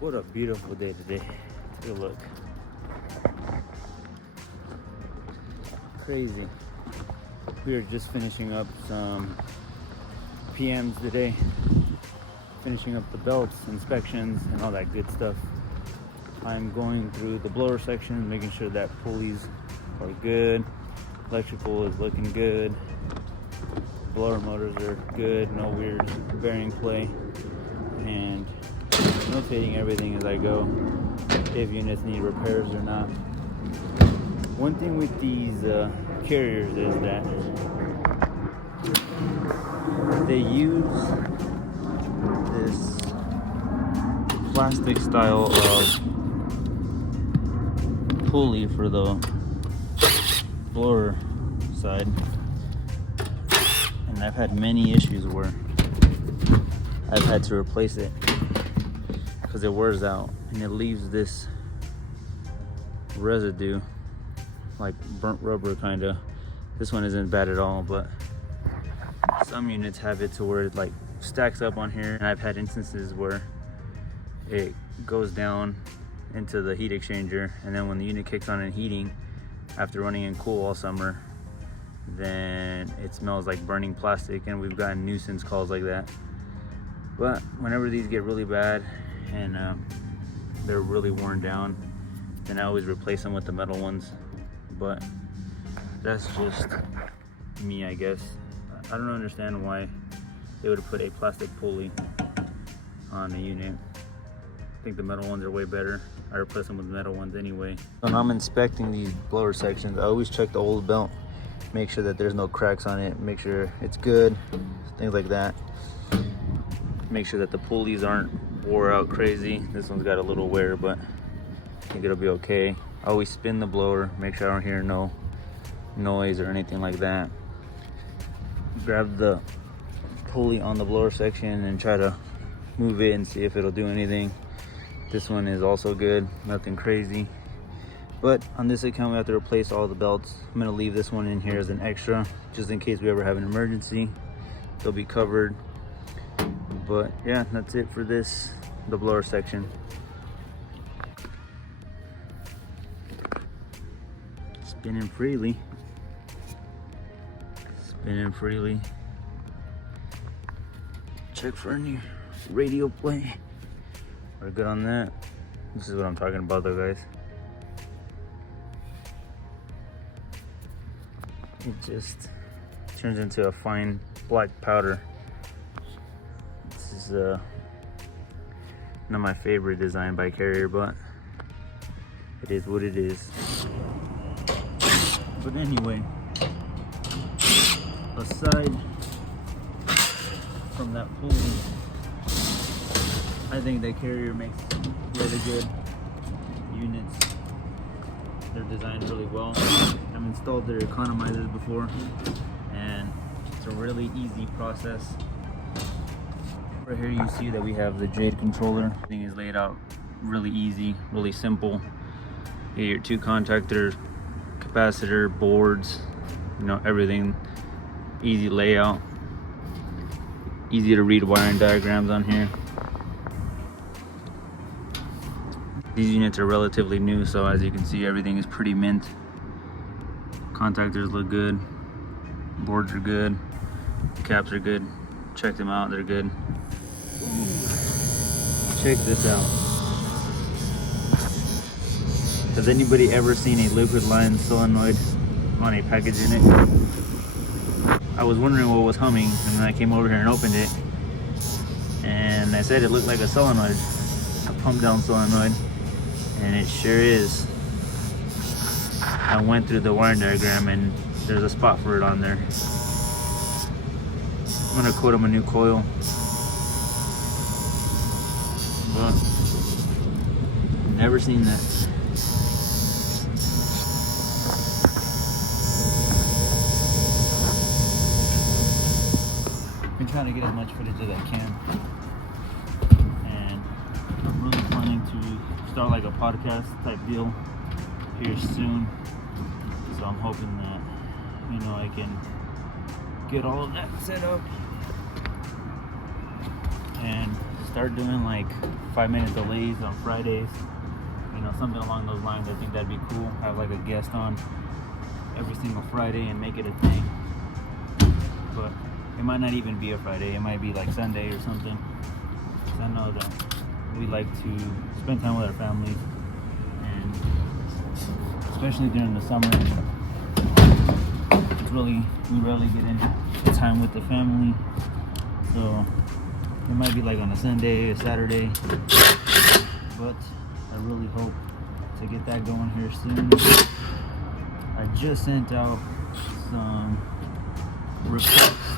What a beautiful day today. Take a look. Crazy. We are just finishing up some PMs today. Finishing up the belts, inspections, and all that good stuff. I'm going through the blower section, making sure that pulleys are good. Electrical is looking good. Blower motors are good, no weird bearing play. And notating everything as I go, if units need repairs or not. One thing with these carriers is that they use this plastic style of pulley for the blower side, and I've had many issues where I've had to replace it because it wears out and it leaves this residue, like burnt rubber kind of. This one isn't bad at all, but some units have it to where it like stacks up on here, and I've had instances where it goes down into the heat exchanger, and then when the unit kicks on in heating after running in cool all summer, then it smells like burning plastic, and we've gotten nuisance calls like that. But whenever these get really bad and they're really worn down, then I always replace them with the metal ones. But that's just me, I guess. I don't understand why they would put a plastic pulley on a unit. I think the metal ones are way better. I replace them with metal ones anyway. When I'm inspecting these blower sections, I always check the old belt, make sure that there's no cracks on it, make sure it's good, things like that. Make sure that the pulleys aren't wore out crazy. This one's got a little wear, but I think it'll be okay. I always spin the blower, make sure I don't hear no noise or anything like that. Grab the pulley on the blower section and try to move it and see if it'll do anything. This one is also good, nothing crazy. But on this account, we have to replace all the belts. I'm gonna leave this one in here as an extra, just in case we ever have an emergency. They'll be covered. But yeah, that's it for this, the blower section. Spinning freely. Spinning freely. Check for any radio play. We're good on that. This is what I'm talking about though, guys. It just turns into a fine black powder. This is not my favorite design by Carrier, but it is what it is. But anyway, aside from that pulley, I think that Carrier makes really good units. They're designed really well. I've installed their economizers before, and it's a really easy process. Right here you see that we have the Jade controller. Everything is laid out really easy, really simple. You get your two contactors, capacitor, boards, you know, everything. Easy layout. Easy to read wiring diagrams on here. These units are relatively new, so as you can see, everything is pretty mint. Contactors look good. Boards are good. Caps are good. Check them out, they're good. Check this out. Has anybody ever seen a liquid line solenoid on a package unit? I was wondering what was humming, and then I came over here and opened it, and I said it looked like a solenoid, a pump down solenoid, and it sure is. I went through the wiring diagram and there's a spot for it on there. I'm gonna quote them a new coil, but never seen that. Been trying to get as much footage as I can, and I'm really planning to start like a podcast type deal here soon. So I'm hoping that, you know, I can get all of that set up and start doing like 5-minute delays on Fridays, you know, something along those lines. I think that'd be cool. Have like a guest on every single Friday and make it a thing. But it might not even be a Friday, it might be like Sunday or something. Because I know that we like to spend time with our families, and especially during the summer, we rarely get into time with the family. So it might be like on a Sunday, a Saturday, but I really hope to get that going here soon. I just sent out some requests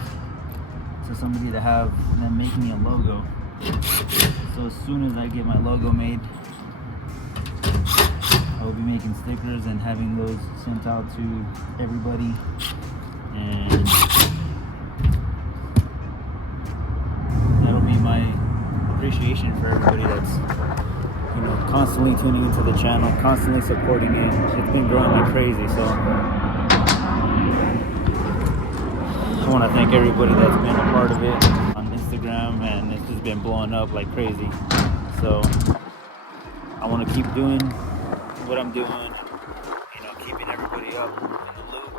to somebody to have them make me a logo. So as soon as I get my logo made, I will be making stickers and having those sent out to everybody. And that'll be my appreciation for everybody that's, you know, constantly tuning into the channel, constantly supporting it. It's been growing like crazy, so I want to thank everybody that's been a part of it on Instagram, and it's just been blowing up like crazy. So I want to keep doing what I'm doing, you know, keeping everybody up in the loop,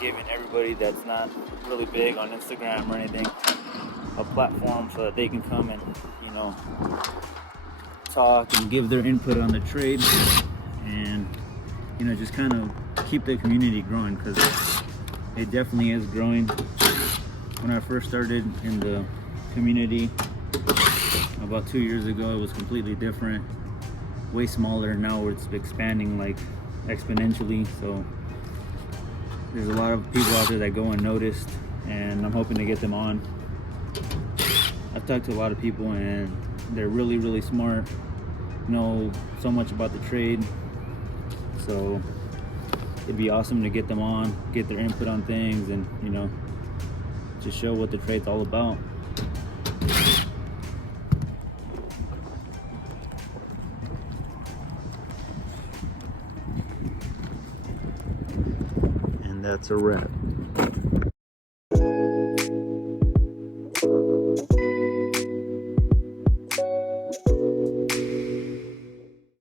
giving everybody that's not really big on Instagram or anything a platform so that they can come and, you know, talk and give their input on the trade, and, you know, just kind of keep the community growing, because it definitely is growing. When I first started in the community about 2 years ago, it was completely different, way smaller. Now it's expanding like exponentially. So there's a lot of people out there that go unnoticed, and I'm hoping to get them on. I've talked to a lot of people, and they're really, really smart, know so much about the trade. So it'd be awesome to get them on, get their input on things, and, you know, just show what the trade's all about. And that's a wrap.